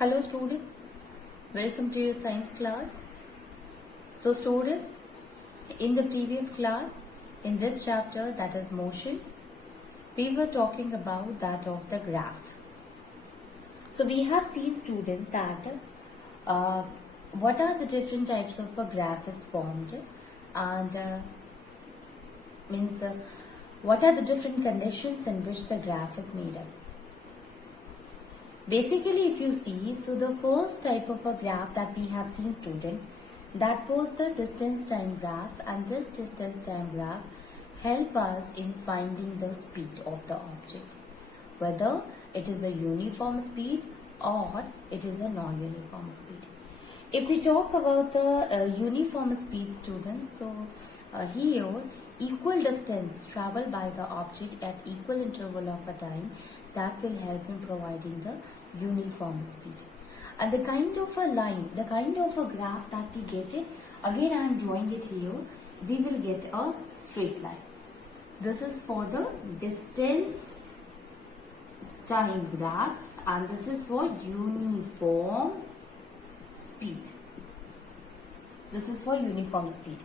Hello students, welcome to your science class. So students, in the previous class, in this chapter that is motion, we were talking about that of the graph. So we have seen students that what are the different types of a graph is formed and what are the different conditions in which the graph is made up. Basically, if you see, so the first type of a graph that we have seen student, that was the distance time graph, and this distance time graph help us in finding the speed of the object, whether it is a uniform speed or it is a non-uniform speed. If we talk about the uniform speed students, so here equal distance traveled by the object at equal interval of a time, that will help in providing the uniform speed. And the kind of a line, the kind of a graph that we get it, again I am drawing it here, we will get a straight line. This is for the distance time graph and this is for uniform speed. This is for uniform speed.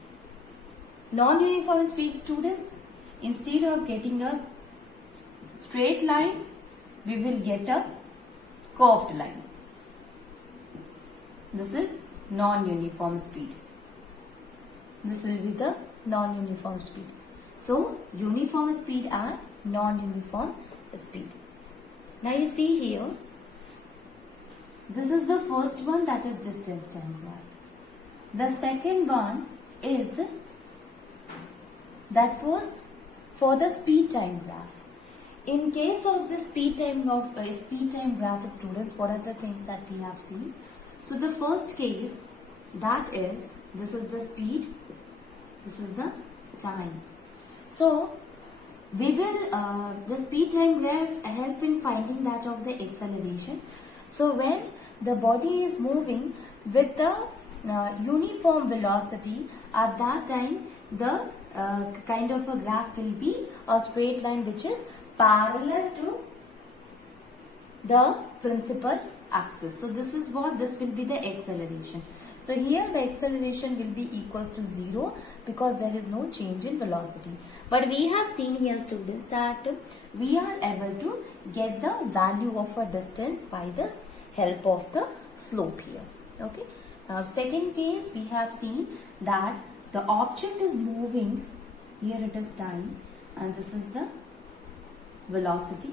Non-uniform speed students, instead of getting a straight line, we will get a curved line. This is non-uniform speed. This will be the non-uniform speed. So, uniform speed and non-uniform speed. Now you see here, this is the first one, that is distance time graph. The second one is, that was for the speed time graph. In case of the speed time graph students, what are the things that we have seen? So the first case, that is, this is the speed, this is the time. So we will, the speed time graph help in finding that of the acceleration. So when the body is moving with the uniform velocity, at that time the kind of a graph will be a straight line which is parallel to the principal axis. So this is what, this will be the acceleration. So here the acceleration will be equals to 0 because there is no change in velocity. But we have seen here students that we are able to get the value of a distance by the help of the slope here. Okay. Second case, we have seen that the object is moving, here it is time and this is the velocity.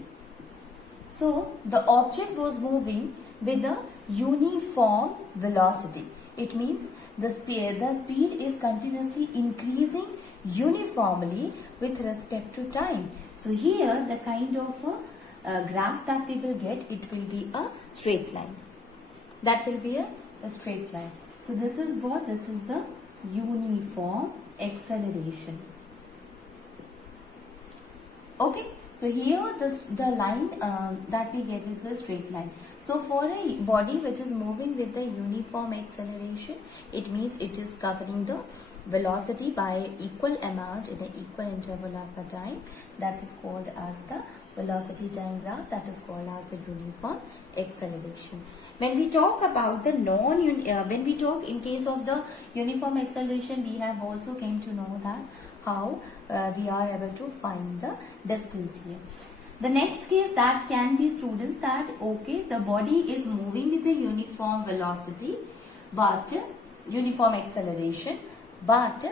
So the object was moving with the uniform velocity. It means the speed is continuously increasing uniformly with respect to time. So here the kind of a graph that we will get, it will be a straight line. That will be a straight line. So this is what? This is the uniform acceleration. Okay. So here the line that we get is a straight line. So for a body which is moving with the uniform acceleration, it means it is covering the velocity by equal amount in an equal interval of a time. That is called as the velocity time graph. That is called as the uniform acceleration. When we talk about the when we talk in case of the uniform acceleration, we have also came to know that how we are able to find the distance here. The next case that can be students that okay, the body is moving with a uniform velocity but uniform acceleration, but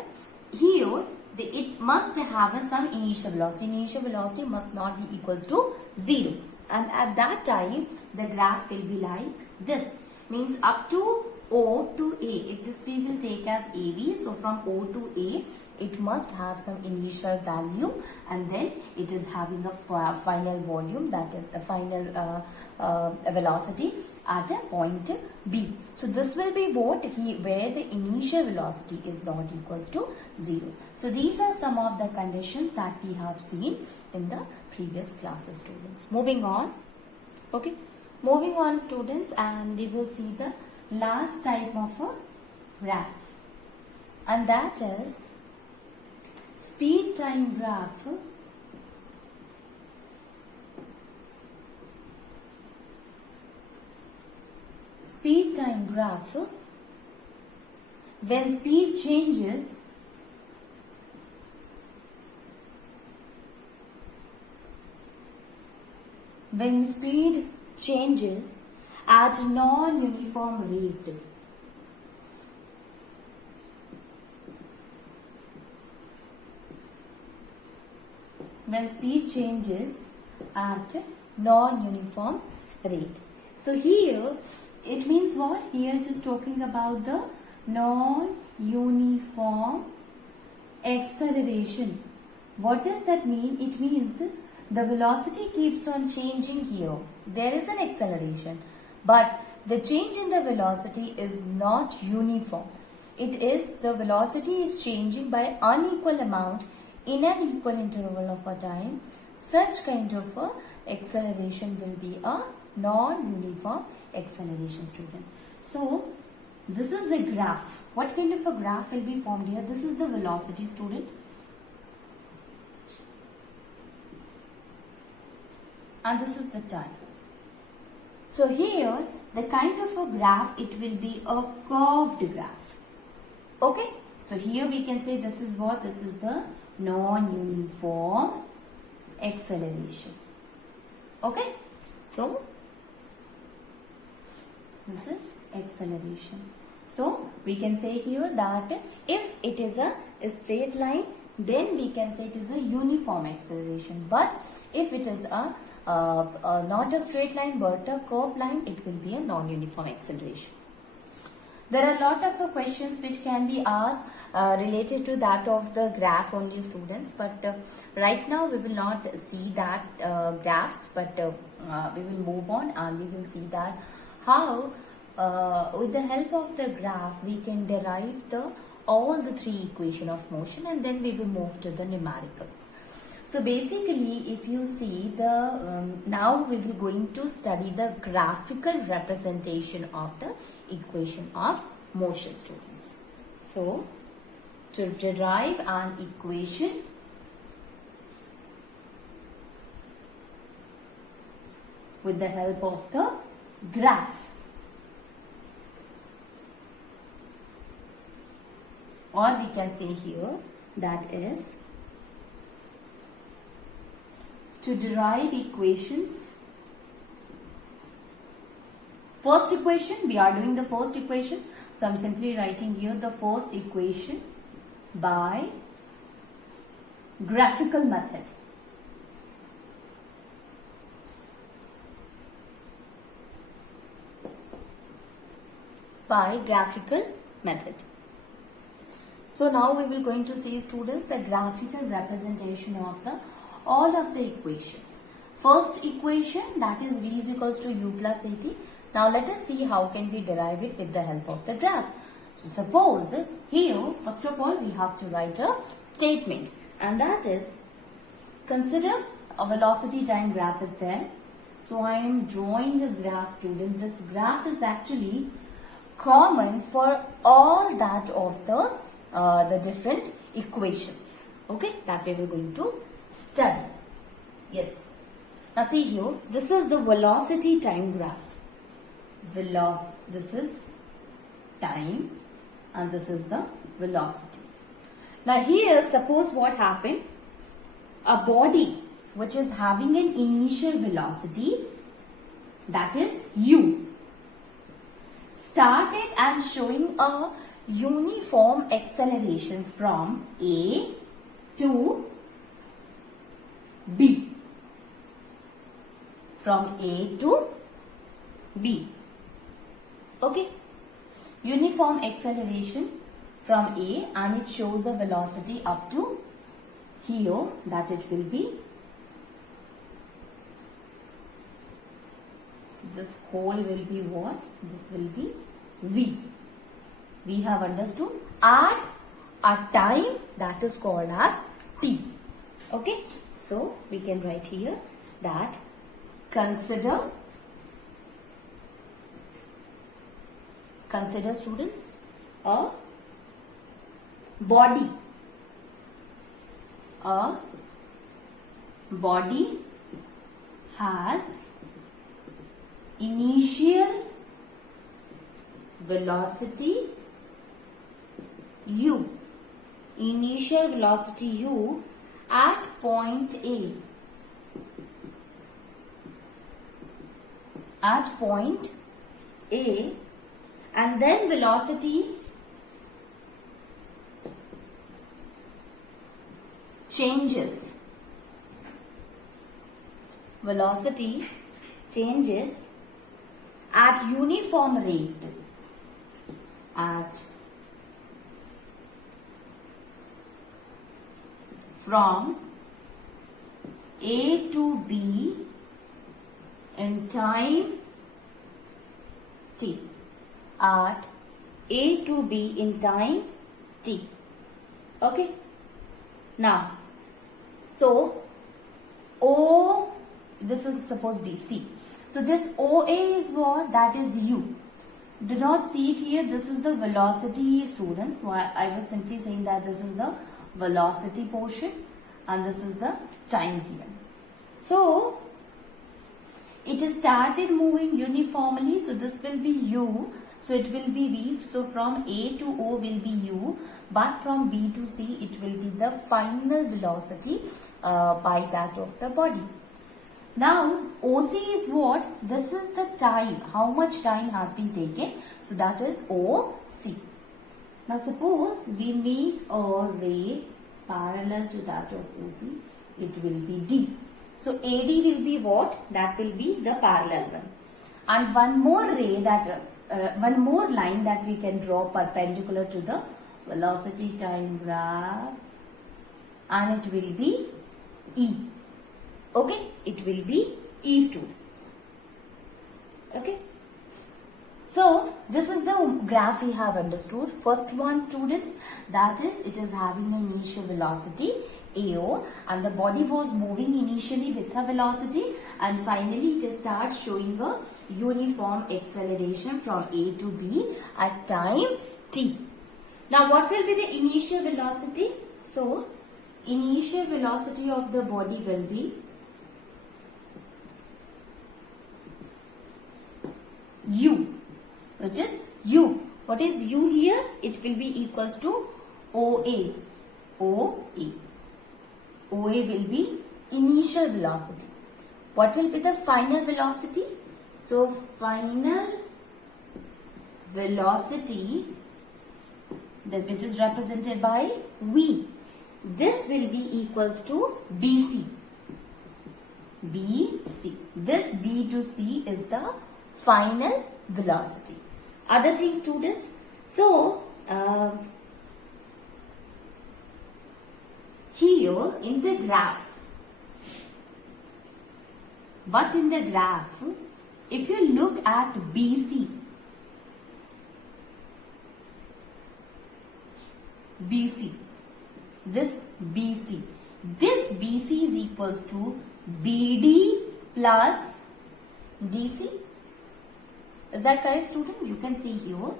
here it must have some initial velocity. Initial velocity must not be equal to 0 and at that time the graph will be like this, means up to O to A. If this we will take as AB, so from O to A, it must have some initial value and then it is having a final volume, that is the final velocity at a point B. So this will be what where the initial velocity is not equals to 0. So these are some of the conditions that we have seen in the previous classes students. Moving on. Okay. Moving on students, and we will see the last type of a graph, and that is speed time graph speed time graph, when speed changes, at non-uniform rate. When speed changes at non-uniform rate. So here it means what? Here it is talking about the non-uniform acceleration. What does that mean? It means the velocity keeps on changing here. There is an acceleration, but the change in the velocity is not uniform. It is the velocity is changing by unequal amount in an equal interval of a time. Such kind of a acceleration will be a non-uniform acceleration, student. So this is the graph. What kind of a graph will be formed here? This is the velocity, student. And this is the time. So here the kind of a graph, it will be a curved graph. Okay. So here we can say this is what? This is the non-uniform acceleration. Okay. So this is acceleration. So we can say here that if it is a straight line, then we can say it is a uniform acceleration. But if it is a not a straight line but a curved line, it will be a non-uniform acceleration. There are a lot of questions which can be asked related to that of the graph only, students, but right now we will not see that graphs, but we will move on and we will see that how with the help of the graph we can derive all the three equation of motion, and then we will move to the numericals. So basically, if you see now we will going to study the graphical representation of the equation of motion, students. So to derive an equation with the help of the graph, or we can say here that is to derive equations. First equation, we are doing the first equation. So I am simply writing here the first equation by graphical method. By graphical method. So now we will going to see, students, the graphical representation of all of the equations. First equation, that is V is equals to U plus AT. Now let us see how can we derive it with the help of the graph. So suppose here, first of all, we have to write a statement, and that is, consider a velocity time graph is there. So I am drawing the graph, students. This graph is actually common for all that of the different equations. Okay, that we are going to study. Yes. Now see here, this is the velocity time graph. This is time and this is the velocity. Now here, suppose what happened, a body which is having an initial velocity, that is u, started and showing a uniform acceleration from A to B. From A to B. Okay. Uniform acceleration from A, and it shows a velocity up to here, that it will be, this whole will be what? This will be V. We have understood, at a time that is called as T. Okay. So we can write here that consider students, a body has initial velocity u, initial velocity u at point A. At point A, and then velocity changes. Velocity changes at uniform rate. At from A to B in time t. At A to B in time t. Okay. Now, so O, this is suppose BC. So this OA is what? That is U. Do not see it here. This is the velocity, students. So I was simply saying that this is the velocity portion and this is the time here. So it is started moving uniformly. So this will be U. So it will be V. So from A to O will be U. But from B to C it will be the final velocity by that of the body. Now OC is what? This is the time. How much time has been taken? So that is OC. Now suppose we make a ray parallel to that of OC. It will be D. So AD will be what? That will be the parallel one. And one more ray that one more line that we can draw perpendicular to the velocity time graph, and it will be E. Okay, it will be E, students. Okay. So this is the graph we have understood. First one, students, that is it is having an initial velocity AO and the body was moving initially with a velocity and finally it starts showing a uniform acceleration from A to B at time t. Now what will be the initial velocity? So initial velocity of the body will be U, which is U. What is U here? It will be equals to OA. OA. OA will be initial velocity. What will be the final velocity? So final velocity, that which is represented by V. This will be equals to BC. BC. This B to C is the final velocity. Other things, students. So here in the graph, but in the graph, if you look at BC, this BC is equals to BD plus DC. Is that correct, student? You can see here.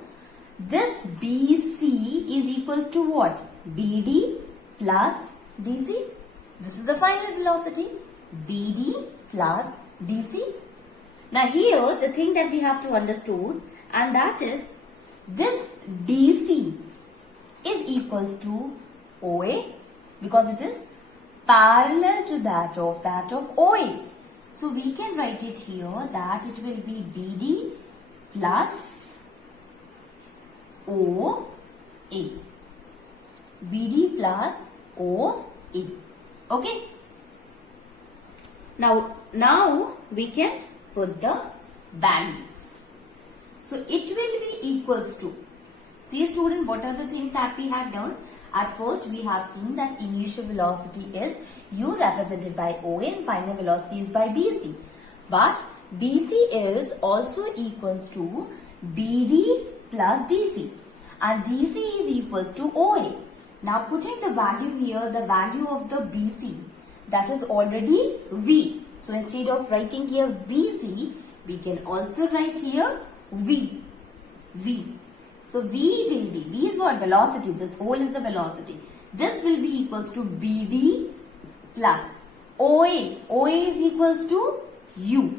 This BC is equals to what? BD plus DC. This is the final velocity. BD plus DC. Now here the thing that we have to understood, and that is this DC is equals to OA because it is parallel to that of OA. So we can write it here that it will be BD plus OA. BD plus OA. Okay. Now we can put the values. So it will be equals to. See, student, what are the things that we have done? At first we have seen that initial velocity is U represented by OA and final velocity is by BC. But BC is also equals to BD plus DC and DC is equals to OA. Now putting the value here, the value of the BC, that is already V. So instead of writing here BC, we can also write here V. So V will be, V is what? Velocity. This whole is the velocity. This will be equals to BD plus OA. OA is equals to U.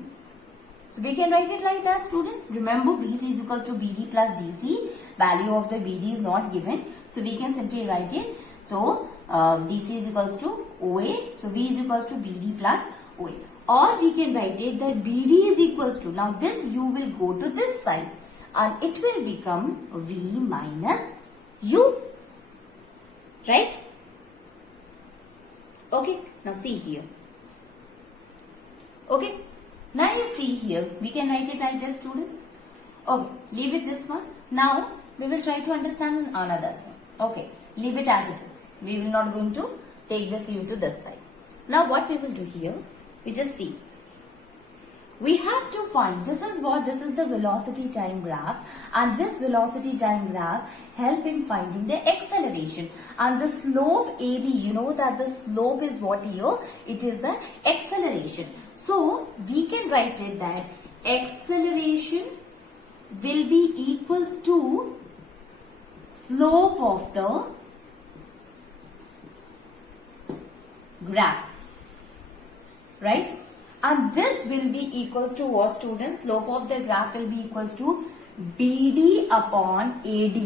So we can write it like that, student. Remember, BC is equal to BD plus DC. Value of the BD is not given. So we can simply write it. So DC is equals to OA. So V is equals to BD plus OA. Or we can write it that BD is equals to, now this U will go to this side and it will become V minus U. Right? Okay. Now see here. Okay. Now you see here. We can write it like this, students. Okay. Leave it this one. Now we will try to understand another thing. Okay. Leave it as it is. We will not going to take this U to this side. Now what we will do here, we just see. We have to find, this is the velocity time graph, and this velocity time graph help in finding the acceleration. And the slope AB, you know that the slope is what here? It is the acceleration. So we can write it that acceleration will be equals to slope of the graph, right? And this will be equals to what, students? Slope of the graph will be equals to BD upon AD.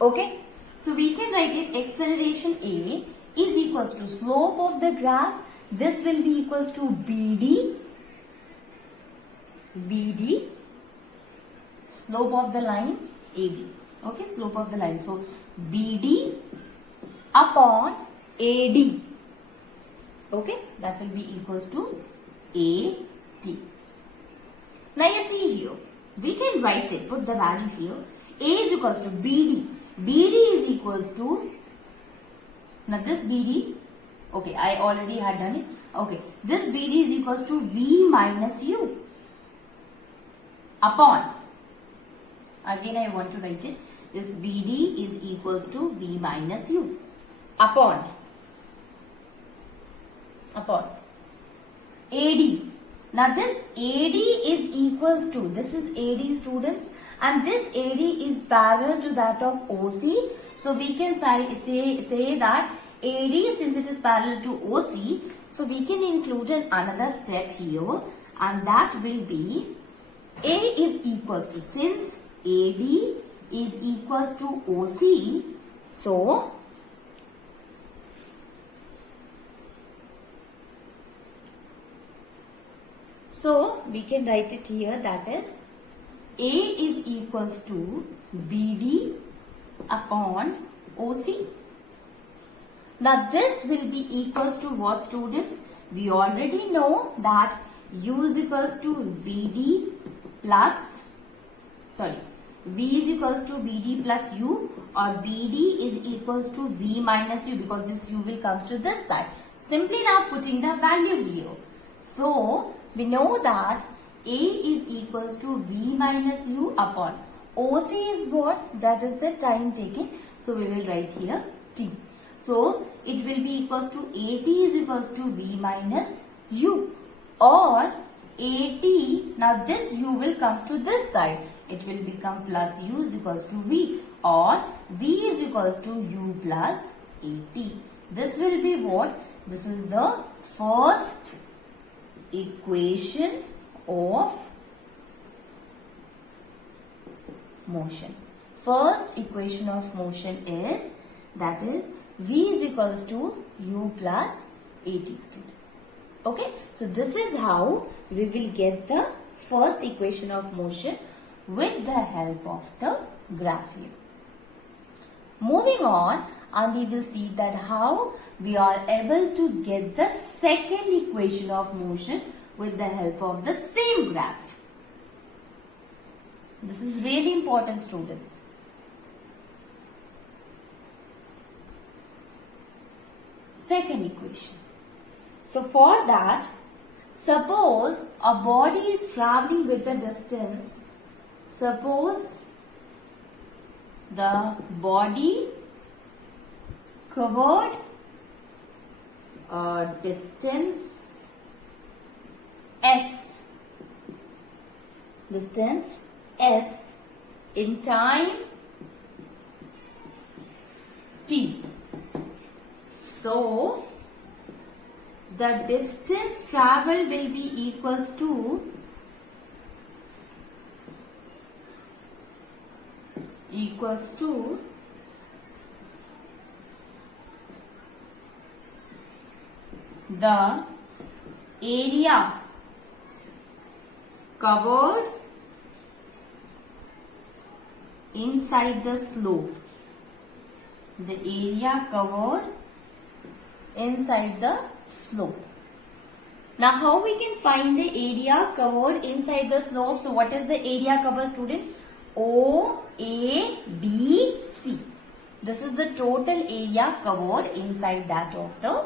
Okay? So we can write it acceleration A is equals to slope of the graph. This will be equals to BD slope of the line AB. Okay? Slope of the line. So BD upon AD. Okay, that will be equals to AD. Now you see here, we can write it, put the value here. A is equals to BD. BD is equals to, now this BD, okay, I already had done it. Okay, this BD is equals to V minus U upon, again I want to write it, this BD is equals to V minus U upon AD. Now this AD is equals to, this is AD, students, and this AD is parallel to that of OC. So we can say that AD, since it is parallel to OC, so we can include another step here, and that will be A is equals to, since AD is equals to OC, so we can write it here, that is A is equals to BD upon OC. Now this will be equals to what, students? We already know that U is equals to BD plus, V is equals to BD plus U, or BD is equals to V minus U, because this U will comes to this side. Simply now putting the value here. So we know that A is equals to V minus U upon OC is what? That is the time taken. So we will write here T. So it will be equals to AT is equals to V minus U, or AT, now this U will comes to this side. It will become plus U is equals to V, or V is equals to U plus AT. This will be what? This is the first equation of motion. First equation of motion is, that is V is equals to U plus AT, students. Okay, so this is how we will get the first equation of motion with the help of the graph here. Moving on, and we will see that how we are able to get the second equation of motion with the help of the same graph. This is really important, students. Second equation. So for that, suppose a body is traveling with the distance. Suppose the body covered a distance S in time T. So the distance traveled will be equals to equals to the area covered inside the slope. The area covered inside the slope. Now how we can find the area covered inside the slope? So what is the area covered, student? OABC. This is the total area covered inside that of the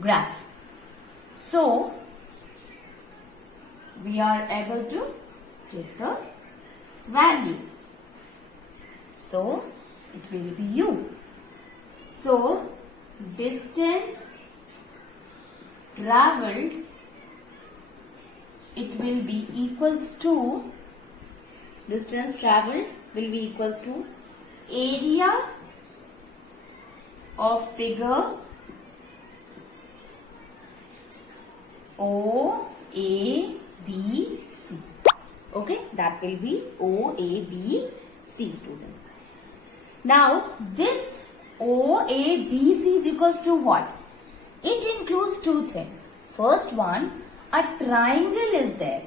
graph. So we are able to get the value. So it will be U. So distance traveled, it will be equals to, distance traveled will be equals to area of figure OABC. Okay, that will be OABC, students. Now this OABC is equals to what? It includes two things. First one, a triangle is there,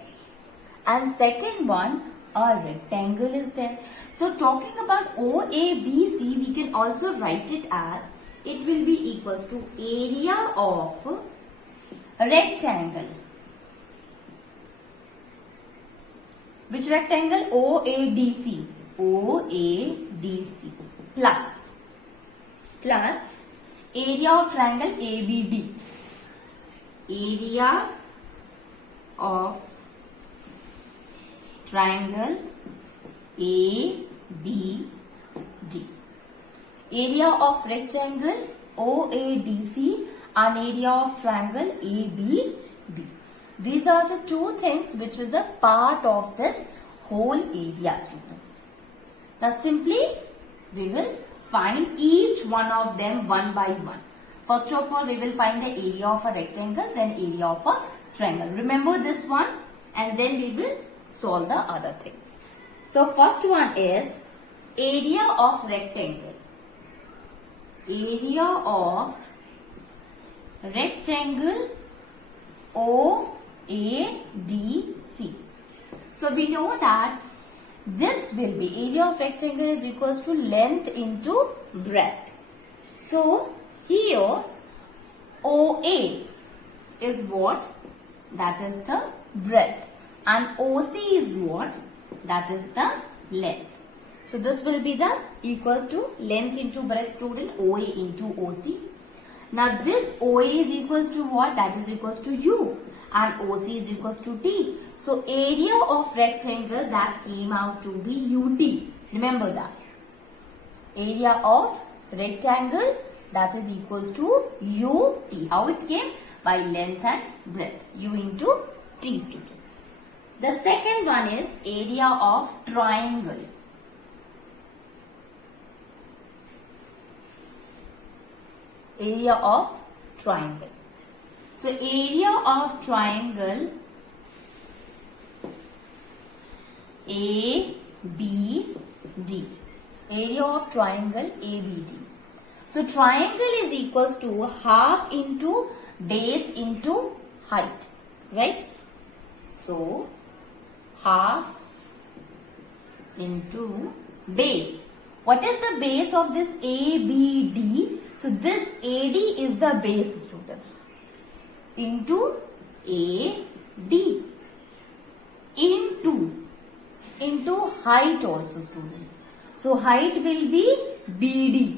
and second one, a rectangle is there. So talking about OABC, we can also write it as, it will be equals to area of a rectangle. Which rectangle? OADC. OADC plus area of triangle ABD. Area of triangle ABD. Area of rectangle OADC and area of triangle ABD. These are the two things which is a part of this whole area, students. Now simply we will find each one of them one by one. First of all, we will find the area of a rectangle, then area of a triangle. Remember this one, and then we will solve the other things. So first one is area of rectangle. Area of rectangle OADC. So we know that this will be, area of rectangle is equals to length into breadth. So here OA is what? That is the breadth, and OC is what? That is the length. So this will be the equals to length into breadth, student, OA into OC. Now this OA is equals to what? That is equals to U, and OC is equals to T. So area of rectangle, that came out to be UT. Remember that. Area of rectangle, that is equals to UT. How it came? By length and breadth. U into T, students. The second one is area of triangle. Area of triangle. So area of triangle ABD. Area of triangle ABD. So triangle is equals to half into base into height, right? So half into base. What is the base of this ABD? So this AD is the base, students, into AD into height also, students. So height will be BD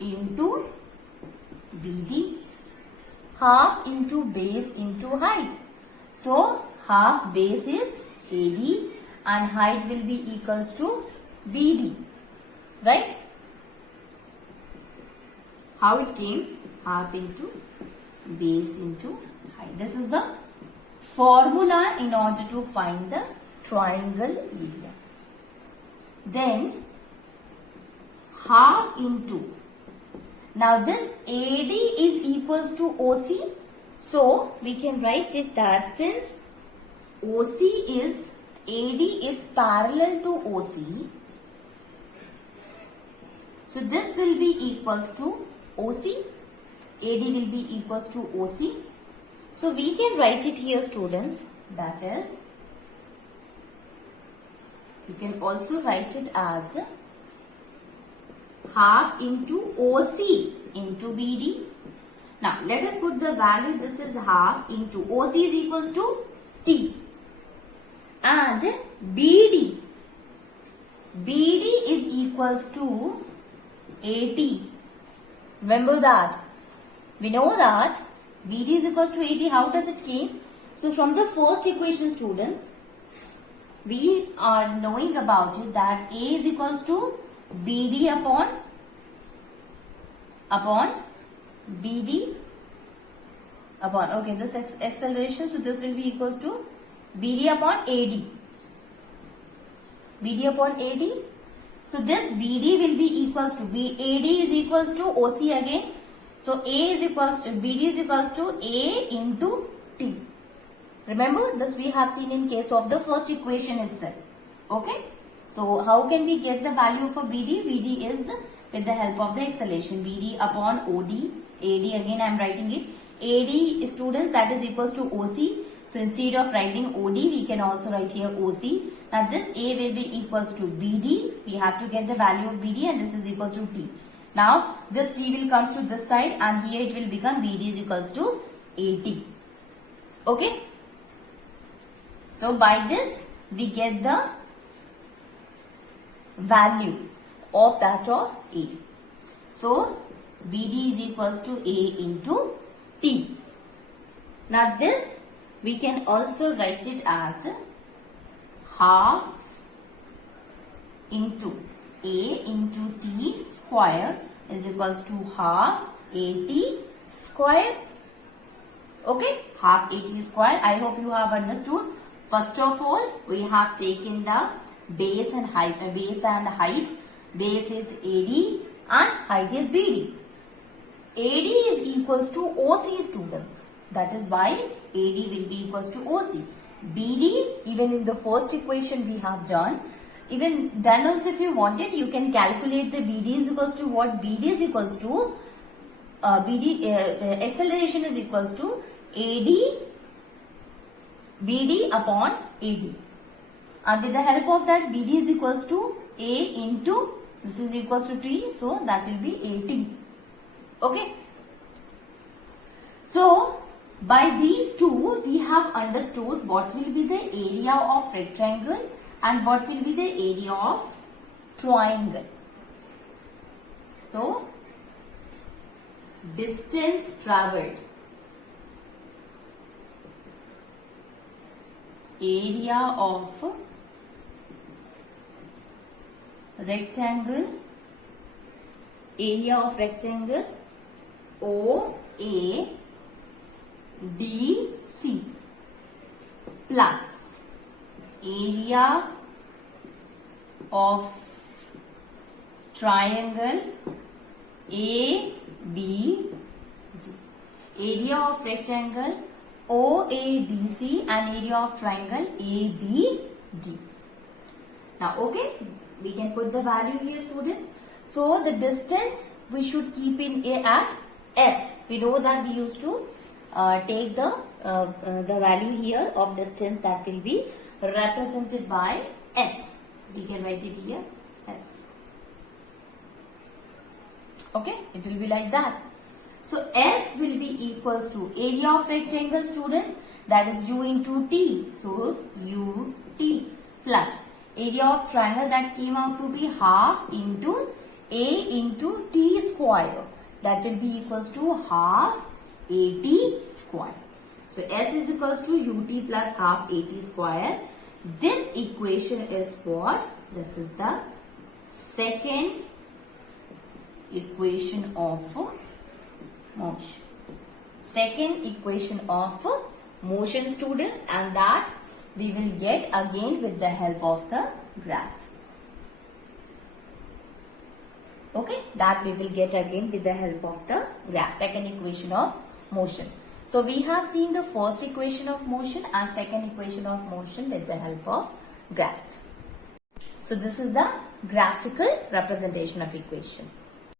into BD, half into base into height. So half base is AD and height will be equals to BD, right? How it came? Half into base into height. This is the formula in order to find the triangle area. Then half into, now this AD is equals to OC, so we can write it that since OC is, AD is parallel to OC, so this will be equals to OC. AD will be equals to OC. So we can write it here, students. That is, you can also write it as half into OC into BD. Now let us put the value. This is half into OC is equals to T, and BD is equals to AT. Remember that. We know that BD is equals to AT. How does it came? So from the first equation, students, we are knowing about it that A is equals to BD upon BD upon, okay, this acceleration, so this will be equals to BD upon AD. BD upon AD. So this BD will be equals to AD is equals to OC again. So A is equals to BD is equals to A into T. Remember, this we have seen in case of the first equation itself. Okay. So how can we get the value for BD? BD is with the help of the acceleration. BD upon OD. AD again I am writing it. AD, students, that is equals to OC. So instead of writing OD, we can also write here OC. Now this A will be equals to BD. We have to get the value of BD, and this is equals to T. Now this T will come to this side, and here it will become BD is equals to AT. Okay. So by this we get the value of that of A. So BD is equals to A into T. Now this we can also write it as half into A into T square is equals to half AT square. Okay, half AT square. I hope you have understood. First of all, we have taken the base and height. Base is AD and height is BD. AD is equals to OC, students. That is why AD will be equals to OC. BD, even in the first equation we have done. Even then also, if you wanted, you can calculate the BD is equals to what? BD is equals to acceleration is equals to AD BD upon AD. And with the help of that, BD is equals to A into, this is equals to T, so that will be AT. Okay. So by these two, we have understood what will be the area of rectangle and what will be the area of triangle. So distance travelled, area of rectangle, OADC plus area of triangle ABD. Area of rectangle OABC and area of triangle ABD. Now, okay, we can put the value here, students. So the distance we should keep in at S. We know that we used to take the value here of distance that will be represented by S. We can write it here S. Okay, it will be like that. So S will be equals to area of rectangle, students, that is U into T. So UT plus area of triangle that came out to be half into A into T square. That will be equals to half AT square. So S is equals to UT plus half AT square. This equation is what? This is the second equation of motion. Second equation of motion, students, and that we will get again with the help of the graph. Okay, that we will get again with the help of the graph. Second equation of motion. So we have seen the first equation of motion and second equation of motion with the help of graph. So this is the graphical representation of equation.